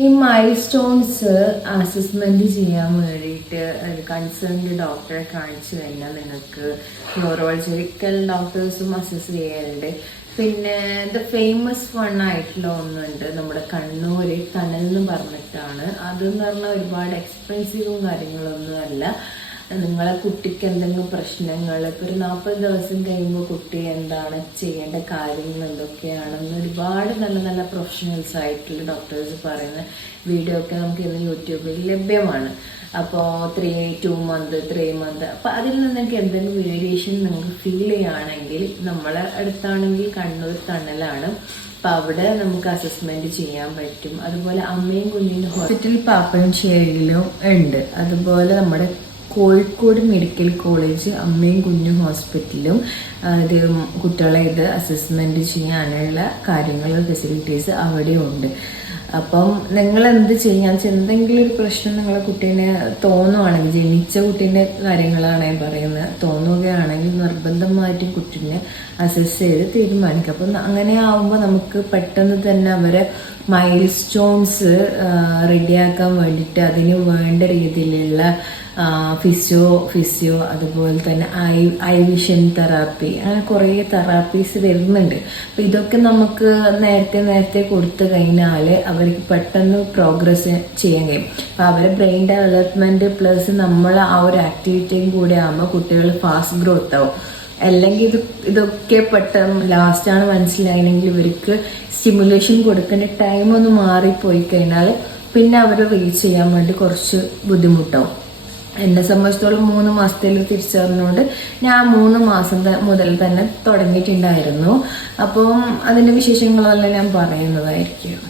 ഈ mile stones assessment ചെയ്യാൻ വേണ്ടിയിട്ട് കൺസേൺഡ് ഡോക്ടറെ കാണിച്ചു കഴിഞ്ഞാൽ നിങ്ങൾക്ക് ന്യൂറോളജിക്കൽ ഡോക്ടേഴ്സും അസസ് ചെയ്യാറുണ്ട്. പിന്നെ ഫേമസ് വൺ ആയിട്ടുള്ള ഒന്നുണ്ട്, നമ്മുടെ കണ്ണൂര് ടണൽ എന്ന് പറഞ്ഞിട്ടാണ്. അതെന്ന് പറഞ്ഞാൽ ഒരുപാട് എക്സ്പെൻസീവും കാര്യങ്ങളൊന്നും അല്ല. നിങ്ങളെ കുട്ടിക്ക് എന്തെങ്കിലും പ്രശ്നങ്ങൾ ഇപ്പോൾ ഒരു 40 ദിവസം കഴിയുമ്പോൾ കുട്ടി എന്താണ് ചെയ്യേണ്ട കാര്യങ്ങൾ എന്തൊക്കെയാണെന്ന് ഒരുപാട് നല്ല നല്ല പ്രൊഫഷണൽസ് ആയിട്ടുള്ള ഡോക്ടേഴ്സ് പറയുന്ന വീഡിയോ ഒക്കെ നമുക്ക് ഇന്ന് യൂട്യൂബിൽ ലഭ്യമാണ്. അപ്പോൾ 2 മന്ത് 3 മന്ത് അപ്പം അതിൽ നിന്നൊക്കെ എന്തെങ്കിലും വേരിയേഷൻ നിങ്ങൾക്ക് ഫീൽ ചെയ്യുകയാണെങ്കിൽ നമ്മളെ അടുത്താണെങ്കിൽ കണ്ണൂർ ടണലാണ്. അപ്പം അവിടെ നമുക്ക് അസസ്മെന്റ് ചെയ്യാൻ പറ്റും. അതുപോലെ അമ്മയും കുഞ്ഞിൻ്റെ ഹോസ്പിറ്റൽ പാപ്പനശ്ശേരിയിലും ഉണ്ട്. അതുപോലെ നമ്മുടെ കോഴിക്കോട് മെഡിക്കൽ കോളേജ് അമ്മയും കുഞ്ഞും ഹോസ്പിറ്റലും ഇത് കുട്ടികളെ ഇത് അസസ്മെന്റ് ചെയ്യാനുള്ള കാര്യങ്ങൾ ഫെസിലിറ്റീസ് അവിടെയുണ്ട്. അപ്പം നിങ്ങൾ എന്ത് ചെയ്യാൻ എന്തെങ്കിലും ഒരു പ്രശ്നം നിങ്ങളെ കുട്ടീനെ തോന്നുവാണെങ്കിൽ, ജനിച്ച കുട്ടീൻ്റെ കാര്യങ്ങളാണ് ഞാൻ പറയുന്നത്, തോന്നുകയാണെങ്കിൽ നിർബന്ധമായിട്ടും കുട്ടീനെ അസസ് ചെയ്ത് തീരുമാനിക്കും. അപ്പം അങ്ങനെ ആവുമ്പോൾ നമുക്ക് പെട്ടെന്ന് തന്നെ അവരെ മൈൽ സ്റ്റോൺസ് റെഡിയാക്കാൻ വേണ്ടിയിട്ട് അതിന് വേണ്ട രീതിയിലുള്ള ഫിസിയോ അതുപോലെ തന്നെ ഐ വിഷൻ തെറാപ്പി, അങ്ങനെ കുറേ തെറാപ്പീസ് വരുന്നുണ്ട്. അപ്പം ഇതൊക്കെ നമുക്ക് നേരത്തെ കൊടുത്തു കഴിഞ്ഞാൽ അവർക്ക് പെട്ടെന്ന് പ്രോഗ്രസ് ചെയ്യാൻ കഴിയും. അപ്പം അവരെ ബ്രെയിൻ ഡെവലപ്മെന്റ് പ്ലസ് നമ്മൾ ആ ഒരു ആക്ടിവിറ്റിയും കൂടെ ആകുമ്പോൾ കുട്ടികൾ ഫാസ്റ്റ് ഗ്രോത്ത് ആവും. അല്ലെങ്കിൽ ഇതൊക്കെ പെട്ടെന്ന് ലാസ്റ്റാണ് മനസ്സിലായെങ്കിൽ ഇവർക്ക് സ്റ്റിമുലേഷൻ കൊടുക്കേണ്ട ടൈം ഒന്ന് മാറിപ്പോയി കഴിഞ്ഞാൽ പിന്നെ അവർ റീച്ച് ചെയ്യാൻ വേണ്ടി കുറച്ച് ബുദ്ധിമുട്ടാവും. എന്നെ സംബന്ധിച്ചിടത്തോളം 3 മാസത്തിൽ തിരിച്ചറിഞ്ഞുകൊണ്ട് ഞാൻ 3 മാസം മുതൽ തന്നെ തുടങ്ങിയിട്ടുണ്ടായിരുന്നു. അപ്പം അതിൻ്റെ വിശേഷങ്ങളെല്ലാം ഞാൻ പറയുന്നതായിരിക്കും.